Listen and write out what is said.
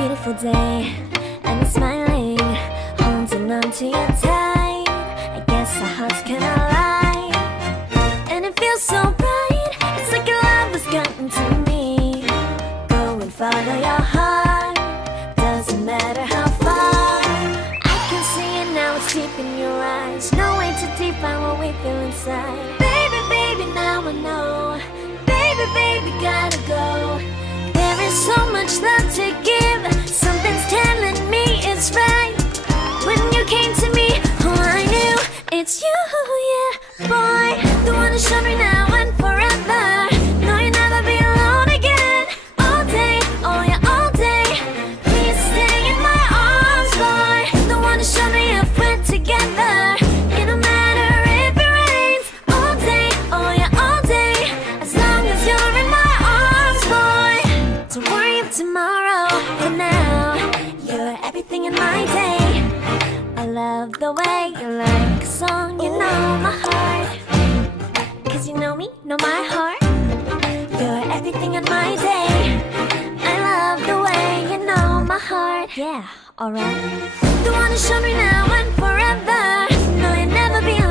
beautiful day and it's smiling, holding on to you tight. I guess our hearts can align, and it feels so bright. It's like your love has gotten to me. Go and follow your heart, doesn't matter how far. I can see it now, it's deep in your eyes. No way to define what we feel inside. Baby, baby, now I know. Baby, baby, gotta go. There is so much love to give. Something's telling me it's right. When you came to me, oh, I knew it's you, yeah, boy. The one who showed me now and forever. No, you'll never be alone again. All day, oh yeah, all day. Please stay in my arms, boy. The one who showed me if we're together. It don't matter if it rains. All day, oh yeah, all day. As long as you're in my arms, boy. Don't worry of tomorrow. For now, you're everything in my day. I love the way you like a song. You know my heart, 'cause you know me, know my heart. You're everything in my day. I love the way you know my heart. Yeah, alright. The one who showed me now and forever. No, you'll never be alone.